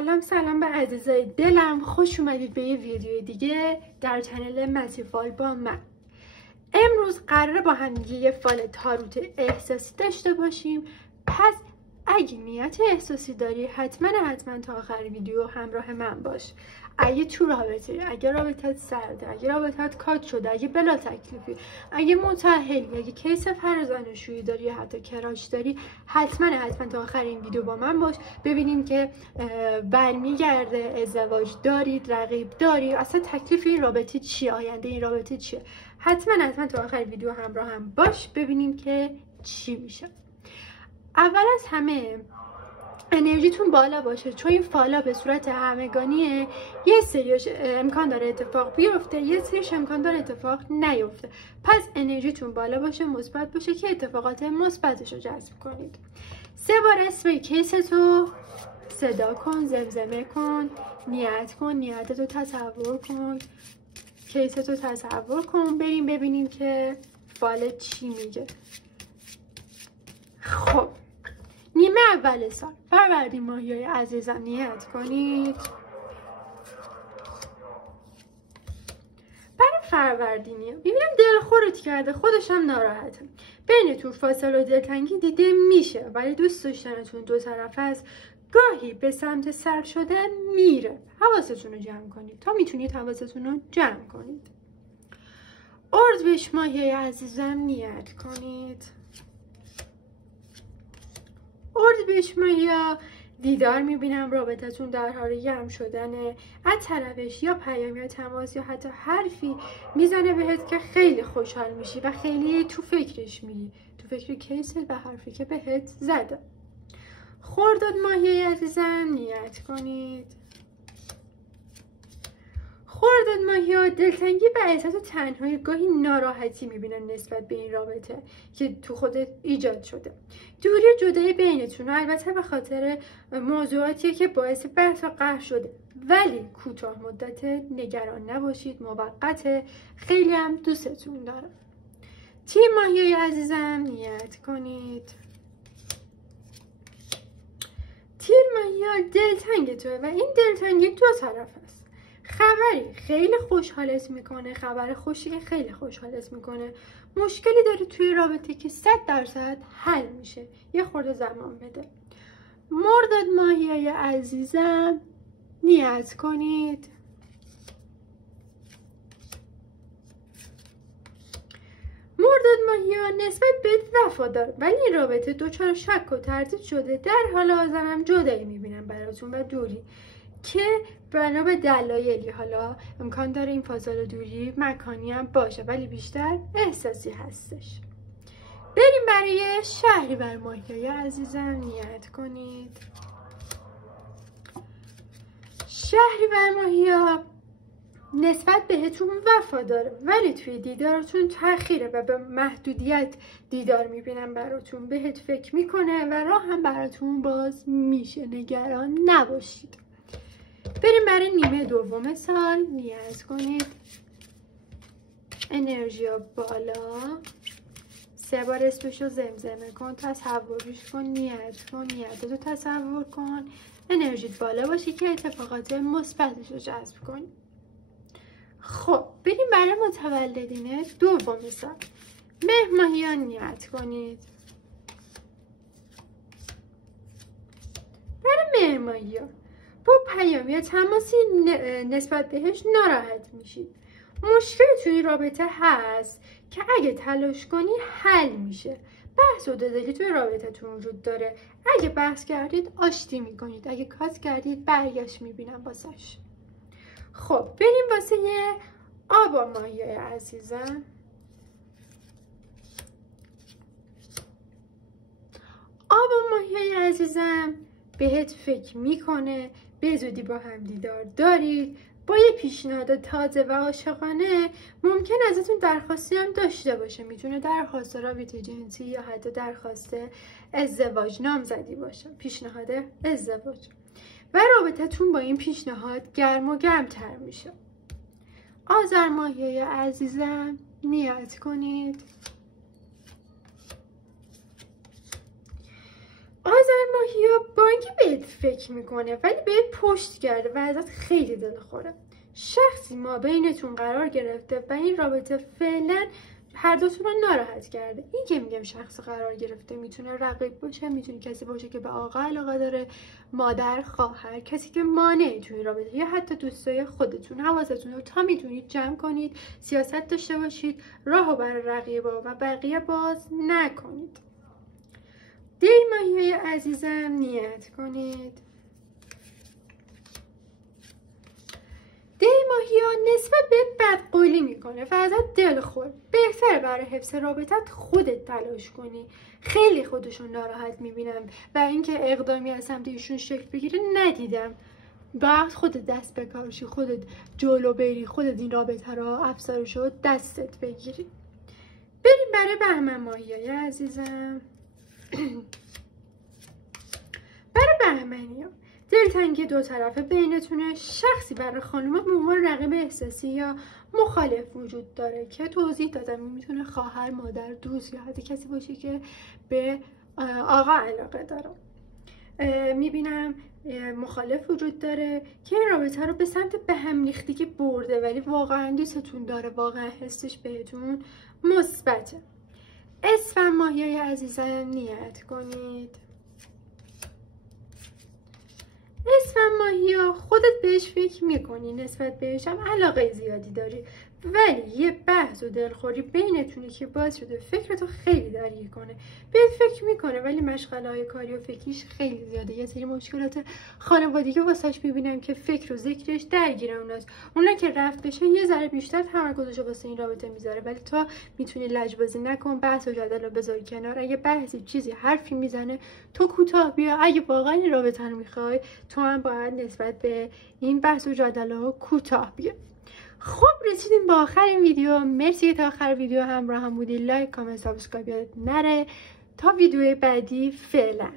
سلام به عزیزای دلم، خوش اومدید به یه ویدیو دیگه در چنل مسی فال با من. امروز قراره با هم یه فال تاروت احساسی داشته باشیم. پس اگه نیت احساسی داری حتما تا آخر ویدیو همراه من باش. اگه تو رابطه، اگه رابطت سرده، اگه رابطت کات شده، اگه بلا تکلیفی، اگه متأهلی، اگه کیس فرزانشویی داری یا حتی کراش داری، حتما تا آخر این ویدیو با من باش. ببینیم که برمیگرده، ازدواج دارید، رقیب داری، اصلا تکلیف این رابطه چیه، آینده این رابطه چیه. حتما تا آخر ویدیو همراه هم باش ببینیم که چی میشه. اول از همه انرژیتون بالا باشه، چون این فالا به صورت همگانیه. یه سریش امکان داره اتفاق بیفته، یه سریش امکان داره اتفاق نیفته. پس انرژیتون بالا باشه، مثبت باشه که اتفاقات مثبتش رو جذب کنید. 3 بار اسم کیستو صدا کن، زمزمه کن، نیت کن، نیتتو تصور کن، کیستو تصور کن. بریم ببینیم که فال چی میگه. خب نیمه اول سال، فروردین ماهیای عزیزم نیت کنید. برای فروردینی ببینم دلخورت کرده، خودش هم ناراحته. بینتون فاصله و دلتنگی دیده میشه، ولی دوست داشتنتون دو طرف است. گاهی به سمت سر شدن میره. حواستون رو جمع کنید تا میتونید حواستون رو جمع کنید. اردیبهشت ماهیای عزیزم نیت کنید. اردیبهشت ماهیا دیدار میبینم، رابطتون در حال گرم شدنه. از طرفش یا پیام یا تماس یا حتی حرفی میزنه بهت که خیلی خوشحال میشی و خیلی تو فکرش میری، تو فکر کیست و حرفی که بهت زده. خرداد ماهیای عزیزم نیت کنید. خرداد ماهیا دلتنگی و احساس تنهایی، گاهی ناراحتی میبینن نسبت به این رابطه که تو خودت ایجاد شده. دوری جدایی بینتون، البته به خاطر موضوعاتی که باعث بحث و قهر شده، ولی کوتاه مدت، نگران نباشید، موقته، خیلی هم دوستتون داره. تیر ماهیای عزیزم نیت کنید. تیر ماهیا دلتنگ توه و این دلتنگی دو طرف است. خبری خیلی خوشحالت میکنه، خبر خوشی که خیلی خوشحالت میکنه. مشکلی داری توی رابطه که 100% حل میشه، یه خورده زمان بده. مرداد ماهیای عزیزم نیت کنید. مرداد ماهیا نسبت به وفادار، ولی این رابطه دچار شک و تردید شده. در حال حاضر هم جدایی میبینم براتون و دوری که بنا به دلایلی، حالا امکان داره این فاصله دوری مکانی هم باشه ولی بیشتر احساسی هستش. بریم برای شهریور ماهیای عزیزم نیت کنید. شهریور ماهیا نسبت بهتون وفاداره، ولی توی دیدارتون تأخیره و به محدودیت دیدار میبینم براتون، بهت فکر میکنه و راه هم براتون باز میشه، نگران نباشید. بریم برای نیمه دوم سال نیت کنید. انرژی بالا، 3 بار اسمشو زمزمه کن، تصورش کن، نیت کن، نیتتو تصور کن. انرژیت بالا باشه که اتفاقات مثبتش رو جذب کنی. خب بریم برای متولدین دوم سال. مهر ماهیان نیت کنید. برای مهر ماهیان با پیام یا تماسی نسبت بهش ناراحت میشید. مشکل توی رابطه هست که اگه تلاش کنی حل میشه. بحث و دادلی توی رابطتون وجود داره. اگه بحث کردید آشتی میکنید، اگه کات کردید برگشت میبینم واسش. خب بریم واسه یه آب ماهیای عزیزم. آب ماهیای عزیزم بهت فکر میکنه، به زودی با هم دیدار دارید. با یه پیشنهاد تازه و عاشقانه ممکن ازتون درخواستی هم داشته باشه. میتونه درخواست رابطه جنسی یا حتی درخواست ازدواج نامزدی باشه، پیشنهاد ازدواج، و رابطتون با این پیشنهاد گرم و گرمتر میشه. آذر ماهیای عزیزم نیت کنید. آذر ماهی ماهیا با اینکه بهت فکر میکنه ولی بهت پشت کرده و ازت خیلی دلخوره. شخصی ما بینتون قرار گرفته و این رابطه فعلا هر دوتون رو ناراحت کرده. این که میگم شخص قرار گرفته میتونه رقیب باشه، میتونه کسی باشه که به آقا علاقه داره، مادر، خواهر، کسی که مانعی توی رابطه، یا حتی دوستای خودتون. حواستون رو تا میتونید جمع کنید، سیاست داشته باشید، راهو برای رقیبا و بقیه باز نکنید. دی ماهیای عزیزم نیت کنید. دی ماهیا نسبت به بدقولی میکنه و ازت دلخور. بهتره برای حفظ رابطت خودت تلاش کنی. خیلی خودشون ناراحت میبینم و اینکه اقدامی از سمت ایشون شکل بگیره ندیدم. بعد خودت دست بکارشی، خودت جلو بری، خودت این رابطه رو افزایش رو دستت بگیری. بریم برای بهمن ماهیای عزیزم. برای بهمنیا دلتنگی دو طرفه بینتونه. شخصی برای خانوما به عنوان رقیب احساسی یا مخالف وجود داره که توضیح دادم. میتونه خواهر، مادر، دوست یا حتی کسی باشه که به آقا علاقه داره. میبینم مخالف وجود داره که این رابطه رو به سمت به هم ریختگی برده ولی واقعا دوستتون داره، واقعا حسش بهتون مثبته. اسفند ماهیای عزیزم نیت کنید. اسفند ماهیا خودت بهش فکر میکنی، نسبت بهش هم علاقه زیادی داری ولی یه بحث و دلخوری بینتونه که باعث شده فکرتو خیلی درگیر کنه. بهت فکر میکنه ولی مشغله های کاری و فکریش خیلی زیاده. یه سری مشکلات خانوادگی واسش میبینم که فکر و ذکرش درگیر اوناست. اونا که رفت بشه یه ذره بیشتر تمرکزشو واسه این رابطه میذاره ولی تو میتونی لجبازی نکن، بحث و جدل رو بذاری کنار. اگه بحثی چیزی حرفی میزنه تو کوتاه بیا. اگه واقعا این رابطه رو میخوای تو هم باید نسبت به این بحث و جدل ها کوتاه بیا. خب رسیدیم به آخر این ویدیو. مرسی تا آخر ویدیو همراه هم بودی. لایک، کامنت، سابسکرایب یادت نره. تا ویدیو بعدی فعلا.